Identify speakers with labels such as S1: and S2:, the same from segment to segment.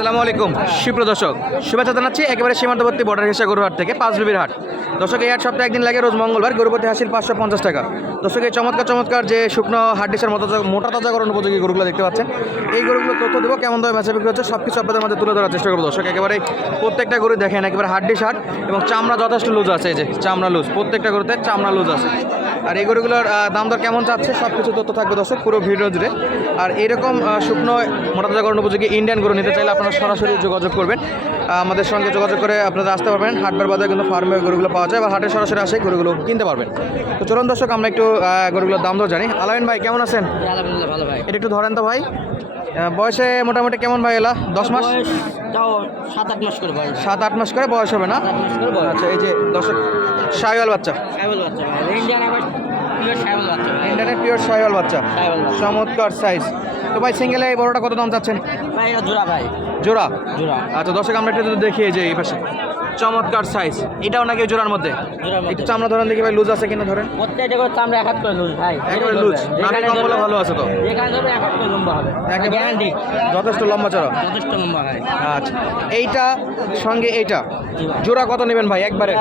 S1: আসসালামু আলাইকুম। সুপ্রিয় দর্শক, শুভেচ্ছা জানাচ্ছি একেবারে সীমান্তবর্তী বর্ডার ঘেসা গরুহাট থেকে পাঁচ বিবির হাট। দর্শক, এই হাট সপ্তাহে একদিন লাগে রোজ মঙ্গলবার গরুপতি হাসির পাঁচশো পঞ্চাশ টাকা। দর্শক, এই চমৎকার চমৎকার যে শুকনো হাড্ডিসের মতো যে মোটা তাজা করার উপযোগী গরুগুলো দেখতে পাচ্ছেন, এই গরুগুলো তথ্য দেবো, কেমন দামে বেচা বিক্রি হচ্ছে সব কিছু আপনাদের মধ্যে তুলে ধরার চেষ্টা করব। দর্শক, একেবারে প্রত্যেকটা গরু দেখেন, একেবারে হাড্ডি হাট, এবং চামড়া যথেষ্ট লুজ আছে, এই যে চামড়া লুজ, প্রত্যেকটা গরুতে চামড়া লুজ আছে। আর এই গরুগুলোর দাম দর কেমন চাচ্ছে সব কিছু তথ্য থাকবে দর্শক, পুরো ভিডিও জুড়ে। আর এরকম শুকনো মোটা তাজা করার উপযোগী ইন্ডিয়ান গরু নিতে চাইলে আপনারা সরাসরি যোগাযোগ করবেন। আমাদের সঙ্গে যোগাযোগ করে আপনারা আসতে পারবেন। হাটবার বাজারে কিন্তু ফার্মে গরুগুলো পাওয়া যায় বা হাটে সরাসরি আসে গরুগুলো কিনতে পারবেন। তো চলুন দর্শক আমরা একটু গরুগুলোর দাম দর জানি। আলামিন ভাই কেমন আছেন?
S2: আলহামদুলিল্লাহ ভালো ভাই।
S1: এটা একটু ধরেন তো ভাই। বয়সে মোটামুটি কেমন ভাই এলা? দশ মাস?
S2: সাত আট মাস করে বয়স।
S1: সাত আট মাস করে বয়স হবে না? আচ্ছা এই যে দর্শক সাইওয়াল বাচ্চা।
S2: সাইবল বাচ্চা ইন্ডিয়ান আবার
S1: ইন্টারনেট পিওর সাইওয়াল বাচ্চা। চমৎকার সাইজ তো ভাই সিঙ্গেলে এই বড়টা কত দাম চাচ্ছেন?
S2: ভাই জোড়া ভাই।
S1: জোড়া?
S2: জোড়া।
S1: আচ্ছা দর্শক আমরা একটু দেখিয়ে যে এই পাশে। চমৎকার সাইজ এটাও নাকি জোড়ার মধ্যে। একটু চামড়া ধরেন দেখি ভাই লুজ আছে কিনা ধরেন।
S2: প্রত্যেকটা করে চামড়া এক হাত করে লুজ ভাই।
S1: একেবারে লুজ ভালো আছে তো?
S2: এক হাত করে লম্বা হবে। গ্যারান্টি
S1: যথেষ্ট লম্বা চড়া।
S2: যথেষ্ট লম্বা ভাই।
S1: আচ্ছা এইটা সঙ্গে এইটা। জোড়া কত নেবেন ভাই একবারে?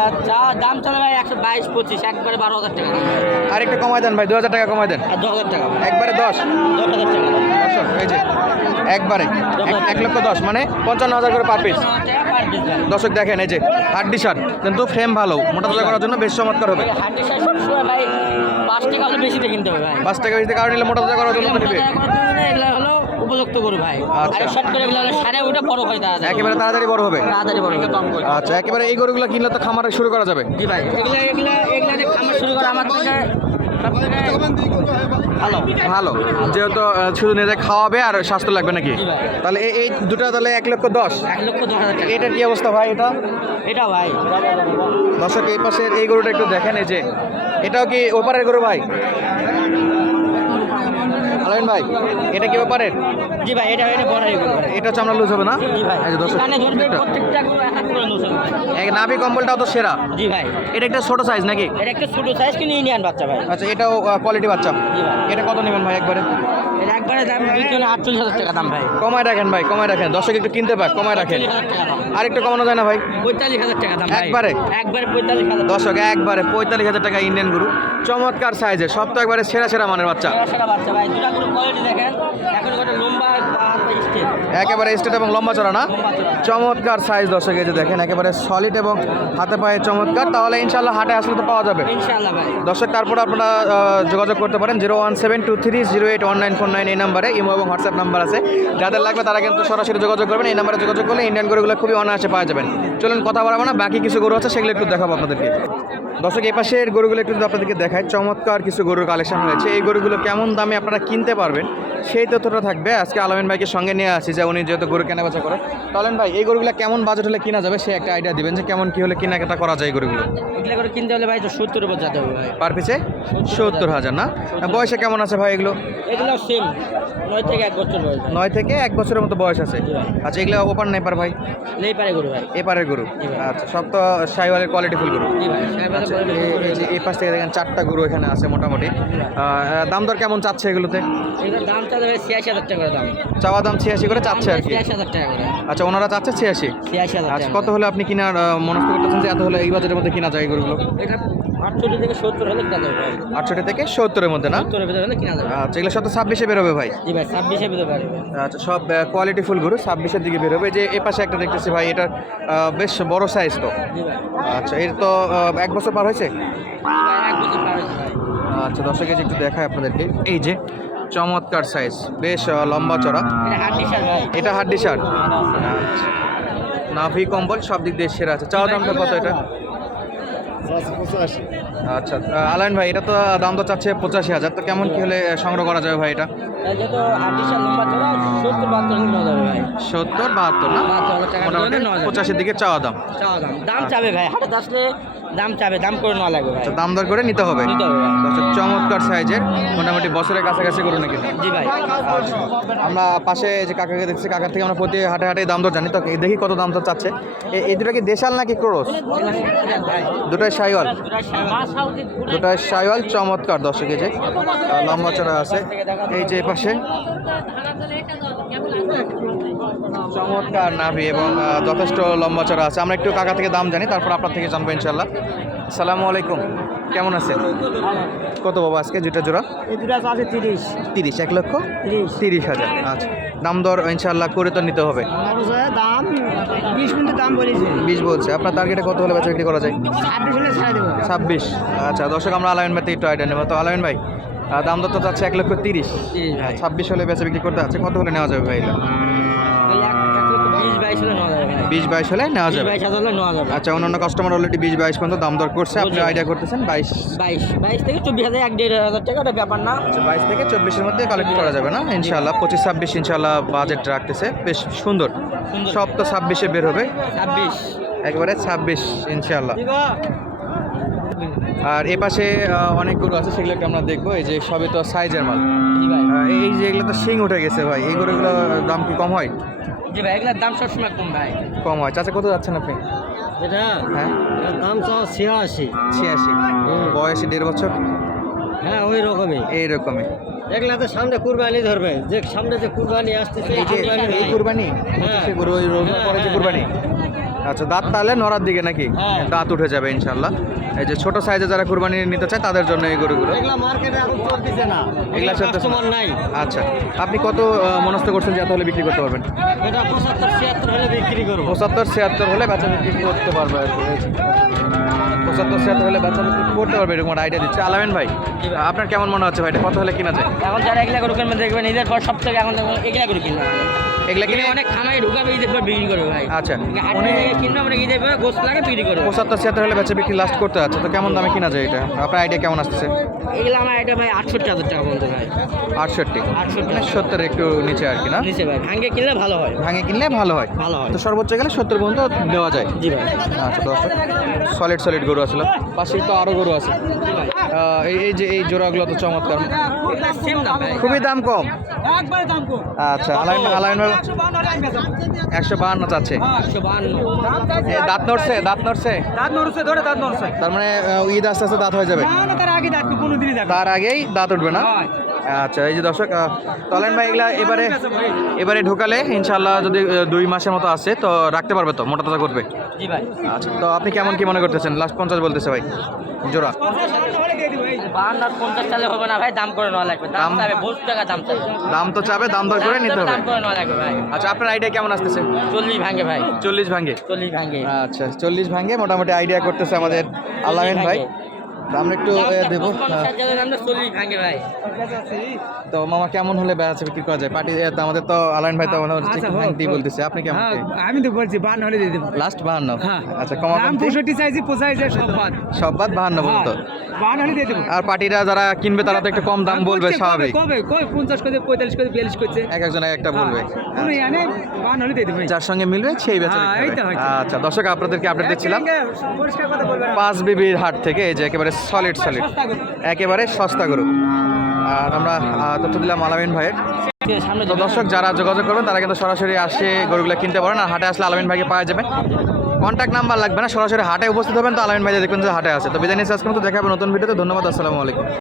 S2: দাম চলে ভাই একশো বাইশ পঁচিশ একবারে বারো হাজার টাকা।
S1: আর একটু কমাই দেন ভাই দু হাজার টাকা কমাই দেন।
S2: দশ হাজার টাকা।
S1: একবারে দশ?
S2: দশ হাজার টাকা।
S1: এই যে। একবারে। এক- এক লক্ষ দশ মানে পঞ্চান্ন হাজার করে পার পিস দর্শক দেখেন এই যে হাড্ডি শার্ট কিন্তু ফ্রেম ভালো। মোটা তাজা করার জন্য বেশ চমৎকার হবে।
S2: পাঁচ টাকা বেশিতে কিনতে হবে ভাই।
S1: পাঁচ টাকা বেশি কারণ নিলে মোটা তাজা করার জন্য নেবে
S2: উপযুক্ত গরু ভাই।
S1: আচ্ছা।
S2: শর্ট করে এগুলো সাড়ে ওটা বড় হয় তাড়াতাড়ি।
S1: একেবারে তাড়াতাড়ি বড় হবে।
S2: তাড়াতাড়ি বড় হবে।
S1: আচ্ছা একেবারে এই গরুগুলো কিনলে তো খামারে শুরু করা যাবে।
S2: জি ভাই এগুলো এগুলো এগুলো খামার শুরু করে আমার থেকে সব থেকে ভালো
S1: ভালো। যেহেতু শুধু নিজে খাওয়াবে আর স্বাস্থ্য লাগবে নাকি? তাহলে এই- এই দুটো তাহলে এক লক্ষ দশ।
S2: এক লক্ষ দশ হাজার
S1: এটার কি অবস্থা ভাই এটা?
S2: এটা ভাই।
S1: দর্শক এই পাশের এই গরুটা একটু দেখেন এই যে। এটাও কি ওপারের গরু ভাই? আলামিন ভাই? এটা কি ব্যাপারে?
S2: জি ভাই এটা এটা বড় হয়ে
S1: এটা হচ্ছে আমরা লুজ হবে না?
S2: জি ভাই। প্রত্যেকটা এক
S1: নাভি কম্বলটাও তো সেরা।
S2: জি ভাই।
S1: এটা একটা ছোট সাইজ নাকি?
S2: এটা একটা ছোট সাইজ কিন্তু ইন্ডিয়ান বাচ্চা ভাই।
S1: আচ্ছা এটাও কোয়ালিটি বাচ্চা।
S2: জি ভাই।
S1: এটা কত নেবেন ভাই একবারে?
S2: একবারে দাম আটচল্লিশ হাজার টাকা দাম ভাই।
S1: কমায় রাখেন ভাই কমায় রাখেন। দর্শক একটু কিনতে পায় কমায় রাখেন। আর একটু কমানো যায় না ভাই?
S2: পঁয়তাল্লিশ হাজার টাকা দাম
S1: একবারে?
S2: একবারে পঁয়তাল্লিশ হাজার
S1: দর্শক একবারে পঁয়তাল্লিশ হাজার টাকা ইন্ডিয়ান গরু। চমৎকার সাইজে সব তো একবারে সেরা সেরা মানের বাচ্চা।
S2: সেরা বাচ্চা ভাই। দুটা কোয়ালিটি দেখেন। এখন
S1: একেবারে স্টেট এবং লম্বা চড়া না। চমৎকার সাইজ দর্শক এই যে দেখেন একেবারে সলিড এবং হাতে পায়ে চমৎকার। তাহলে ইনশাল্লাহ হাটে আসলে তো পাওয়া যাবে। দর্শক তারপর আপনারা যোগাযোগ করতে পারেন zero one seven two three zero eight one nine four nine এই নাম্বারে ইমো এবং হোয়াটসঅ্যাপ নাম্বার আছে। যাদের লাগবে তারা কিন্তু সরাসরি যোগাযোগ করবেন। এই নাম্বারে যোগাযোগ করলে ইন্ডিয়ান গরুগুলো খুবই অনায়াসে পাওয়া যাবেন। চলুন কথা বলব না। বাকি কিছু গরু আছে সেগুলো একটু দেখাবো আপনাদেরকে। দর্শক এই পাশের গরুগুলো একটু আপনাদেরকে দেখায় চমৎকার কিছু গরুর কালেকশন হয়েছে এই গরুগুলো কেমন দামে আপনারা কিনতে পারবেন সেই তথ্যটা থাকবে। আজকে আলমিন ভাইকে সঙ্গে নিয়ে আসি যে উনি যেহেতু গরু কেনা বেচা করে তাহলেন ভাই এই গরুগুলো কেমন বাজেট হলে কিনা যাবে সে একটা আইডিয়া দিবেন যে কেমন কি হলে কেনাকাটা করা যায় গরুগুলো।
S2: এগুলো করে কিনতে হলে ভাই তো সত্তর উপর যেতে হবে ভাই।
S1: পার পিছে সত্তর হাজার না? বয়সে কেমন আছে ভাই এগুলো?
S2: এগুলো সেম নয় থেকে এক বছর বয়স
S1: নয় থেকে এক বছরের মতো বয়স আছে। আচ্ছা এগুলো ওপার নেপার ভাই?
S2: নেই পারে গরু ভাই।
S1: এপারের গরু। আচ্ছা সব তো সাইওয়ালের কোয়ালিটি ফুল গরু। আচ্ছা, এই- এই পাশ থেকে দেখেন চারটা গরু এখানে আছে মোটামুটি। দাম দর কেমন চাচ্ছে এগুলোতে?
S2: দাম ছিয়াশি হাজার টাকা করে দাম।
S1: চাওয়া দাম ছিয়াশি করে চাচ্ছে আর কি।
S2: করে।
S1: আচ্ছা ওনারা চাচ্ছে ছিয়াশি? আচ্ছা কত হলে আপনি কিনার মনস্থ করতেছেন যে এত হলে এই বাজারের মধ্যে কিনা যায় গরুগুলো?
S2: এটা আটষট্টি থেকে সত্তর হলে কিনা যাবে ভাই।
S1: আটষট্টি থেকে সত্তরের মধ্যে না?
S2: সত্তরের ভিতরে হলে কিনা যাবে।
S1: আচ্ছা এগুলো সাথে ছাব্বিশে বেরোবে ভাই?
S2: জি ভাই ছাব্বিশে ভিতরে
S1: আচ্ছা সব কোয়ালিটি ফুল গরু ছাব্বিশের দিকে বেরোবে। যে এ পাশে একটা দেখতেছি ভাই এটা বেশ বড় সাইজ তো। আচ্ছা এর তো এক বছর পার হয়েছে?
S2: এক বছর পার হয়েছে ভাই।
S1: আচ্ছা দর্শক এই যে একটু দেখায় আপনাদেরকে। এই যে চমৎকার সাইজ বেশ লম্বা চড়া।
S2: এটা হাড্ডি
S1: এটা শার্ট। নাভি কম্বল সব দিক দিয়ে সেরা আছে। চাওয়া দামটা কত এটা? আচ্ছা আলাইন ভাই এটা তো দাম তো চাচ্ছে পঁচাশি হাজার। তো কেমন কি হলে সংগ্রহ করা যাবে ভাই এটা?
S2: সত্তর বাহাত্তর
S1: না? মোটামুটি পঁচাশির দিকে চাওয়া দাম।
S2: চাওয়া দাম। দাম চাবে ভাই হাটে আসলে দাম চাবে দাম করে নেওয়া লাগবে ভাই।
S1: আচ্ছা দাম দর করে নিতে হবে।
S2: নিতে হবে
S1: আচ্ছা চমৎকার সাইজের মোটামুটি বছরের কাছাকাছি করুন নাকি?
S2: জি ভাই।
S1: আচ্ছা আমরা পাশে যে কাকাকে দেখছি কাকার থেকে আমরা প্রতি হাটে হাটে দাম দর জানি। তো দেখি কত দাম দর চাচ্ছে। এই দুটো কি দেশাল নাকি ক্রোস? দুটাই সাইওয়াল। দুটাই সাইওয়াল চমৎকার যে। আহ, লম্বা চড়া আছে। এই যে পাশে। চমৎকার নাভি এবং যথেষ্ট লম্বা চড়া আছে। আমরা একটু কাকা থেকে দাম জানি তারপর আপনার থেকে জানব ইনশাল্লাহ আসসালামু আলাইকুম। কেমন আছেন? কত বাবা আজকে যেটা জোড়া?
S2: আছে তিরিশ।
S1: তিরিশ এক লক্ষ?
S2: তিরিশ।
S1: হাজার আচ্ছা। দাম দর ইনশাল্লাহ করে তো নিতে হবে।
S2: দাম বিশ মিনিটের দাম বলেছে।
S1: বিশ বলছে। আপনার টার্গেটে কত হলে বেচা বিক্রি করা যায়?
S2: ছাব্বিশ
S1: আচ্ছা দর্শক আমরা আলামিন ভাই থেকে একটু আইডিয়া নেব। তো আলামিন ভাই দাম দর তো যাচ্ছে এক লক্ষ তিরিশ। ছাব্বিশ হলে বেচা বিক্রি করতে আছে কত হলে নেওয়া যাবে ভাই
S2: বিশ বাইশ হলে নেওয়া যাবে
S1: আচ্ছা অন্যান্য কাস্টমার অলরেডি বিশ বাইশ পর্যন্ত দাম দর করছে আপনি আইডিয়া করতেছেন বাইশ?
S2: বাইশ বাইশ থেকে চব্বিশ হাজার এক দেড় হাজার টাকা ওটা ব্যাপার না।
S1: আচ্ছা বাইশ থেকে চব্বিশের মধ্যে কালেক্ট করা যাবে না? ইনশাল্লাহ পঁচিশ ছাব্বিশ ইনশাল্লাহ বাজেট রাখতেছে। বেশ সুন্দর।
S2: সুন্দর।
S1: সব তো ছাব্বিশে বের হবে।
S2: ছাব্বিশ।
S1: একবারে ছাব্বিশ ইনশাল্লাহ আর এ পাশে অনেক গরু আছে সেগুলোকে আমরা দেখব। এই যে সবই তো সাইজের মাল। এই যে এগুলো তো শিং উঠে গেছে ভাই। এই গরুগুলো দাম কি কম হয়?
S2: জি ভাই এগুলোর দাম সবসময় কম ভাই।
S1: কম হয়। চাচা কত যাচ্ছেন আপনি?
S2: এটা?
S1: হ্যাঁ।
S2: দাম চাও ছিয়াশি।
S1: ছিয়াশি। বয়সে দেড় বছর?
S2: হ্যাঁ ওই রকমই।
S1: এইরকমই।
S2: এগুলা তো সামনে কুরবানি ধরবে। যে সামনে যে কুরবানি আসতেছে
S1: এই যে এই কুরবানি?
S2: হ্যাঁ।
S1: সে গরু ওই রোজা
S2: হ্যাঁ,
S1: পরে যে
S2: হ্যাঁ,
S1: কুরবানি? আচ্ছা দাঁত তাহলে নড়ার দিকে নাকি?
S2: হ্যাঁ।
S1: দাঁত উঠে যাবে ইনশাল্লাহ এই যে ছোট সাইজে যারা কুরবানি নিতে চায় তাদের জন্য এই গরুগুলো।
S2: এগুলা মার্কেটে এখন চলতেছে না।
S1: এগুলা
S2: কাস্টমার নাই।
S1: আচ্ছা। আপনি কত মনস্থ করছেন যে এত হলে বিক্রি করতে পারবেন?
S2: এটা পঁচাত্তর ছিয়াত্তর হলে বিক্রি করব।
S1: পঁচাত্তর ছিয়াত্তর হলে বেচা বিক্রি করতে পারবে আর কি। পঁচাত্তর ছিয়াত্তর হলে বেচা বিক্রি করতে পারবে এরকম আইডিয়া দিচ্ছে। আলামেন ভাই আপনার কেমন মনে হচ্ছে ভাইটা কত হলে কিনা যায়?
S2: এখন যারা এগুলা গরু দেখবেন ঈদের পর সব থেকে এখন এগুলা গরু কিনবে।
S1: এগুলা কিনে
S2: অনেক খামাই ঢুকাবে ঈদের পর বিক্রি করবে ভাই।
S1: আচ্ছা। উনি
S2: কিনবে আমরা ঈদের পর গোস্ত লাগে বিক্রি করব।
S1: পঁচাত্তর ছিয়াত্তর হলে বেচা বিক্রি লাস্ট করতে আছে তো কেমন দামে কিনা যায় এটা? আপনার আইডিয়া কেমন আসতেছে?
S2: এগুলো আমার এটা ভাই আটষট্টি হাজার টাকা বলতে ভাই।
S1: আটষট্টি?
S2: আটষট্টি
S1: সত্তর একটু নিচে আর কি না?
S2: নিচে ভাই ভাঙ্গে কিনলে ভালো হয়।
S1: ভাঙে কিনলে ভালো হয়।
S2: ভালো হয়।
S1: তো সর্বোচ্চ গেলে সত্তর পর্যন্ত দেওয়া যায়।
S2: জি ভাই।
S1: আচ্ছা দর্শক সলিড সলিড গরু আসলে পাশেই তো আরও গরু আছে। এই যে এই জোড়াগুলো তো চমৎকার। খুবই দাম কম। আচ্ছা আলাইন আলাইন একশো বাহান্ন চাচ্ছে। এ, দাঁত নড়ছে দাঁত নড়ছে?
S2: দাঁত নড়ছে ধরে দাঁত নড়ছে।
S1: তার মানে ঈদ আস্তে আস্তে দাঁত হয়ে যাবে?
S2: তার আগে দাঁত কোনো
S1: তার আগেই দাঁত উঠবে না? আচ্ছা এই যে দর্শক ভাই এগুলা এবারে এবারে ঢোকালে ইনশাল্লাহ যদি দুই মাসের মতো আসে তো রাখতে পারবে তো? মোটা তাজা করবে? আচ্ছা তো আপনি কেমন কি মনে করতেছেন? লাস্ট পঞ্চাশ বলতেছে ভাই জোড়া।
S2: বাহান্ন পঞ্চাশ সালে হবে না ভাই দাম করে নেওয়া লাগবে। দাম? চাবে বহুত টাকা দাম চাবে
S1: দাম তো চাবে দাম দর করে নিতে হবে।
S2: দাম করে নেওয়া লাগবে ভাই।
S1: আচ্ছা আপনার আইডিয়া কেমন আসতেছে?
S2: চল্লিশ ভাঙে ভাই।
S1: চল্লিশ ভাঙ্গে
S2: চল্লিশ ভাঙে।
S1: আচ্ছা চল্লিশ ভাঙ্গে মোটামুটি আইডিয়া করতেছে আমাদের আল্লাহিন ভাই। আমরা একটু দেবো। হ্যাঁ। তো মামা কেমন হলে বেচা বিক্রি করা যায়? পার্টি আমাদের তো আলাইন ভাই তো মনে হচ্ছে
S3: আচ্ছা, হোক।
S1: বলতেছে আপনি কেমন
S3: হ্যাঁ, আমি তো বলছি বান্ন হলে দিয়ে দেবো।
S1: লাস্ট
S3: হ্যাঁ।
S1: আচ্ছা কমা
S3: দাম
S1: কমতি
S3: পঁয়ষট্টি চাইছি পোষাইছে সব বাদ।
S1: সব বাদ বাহান্ন পর্যন্ত। আর পার্টিরা যারা কিনবে তারা তো একটু কম দাম বলবে স্বাভাবিক।
S3: কবে কবে পঞ্চাশ করে পঁয়তাল্লিশ করে বিয়াল্লিশ করছে।
S1: এক একজন এক একটা বলবে।
S3: হলে
S1: যার সঙ্গে মিলবে সেই বেচা
S3: হ্যাঁ।
S1: আচ্ছা দর্শক আপনাদেরকে আপডেট দিচ্ছিলাম।
S3: পরিষ্কার কথা বলবেন
S1: পাঁচ বিবির হাট থেকে এই যে একেবারে সলিড সলিড একেবারে সস্তা গরু। আর আমরা তথ্য দিলাম আলামিন ভাইয়ের। তো দর্শক যারা যোগাযোগ করবেন তারা কিন্তু সরাসরি আসে গরুগুলো কিনতে পারেন। আর হাটে আসলে আলামিন ভাইকে পাওয়া যাবে। কন্ট্যাক্ট নাম্বার লাগবে না, সরাসরি হাটে উপস্থিত হবেন তো আলামিন ভাই দেখবেন যে হাটে আছে। তো বিদায় নিয়ে আজকে মতো দেখাবেন নতুন ভিডিওতে। ধন্যবাদ, আসসালামু আলাইকুম।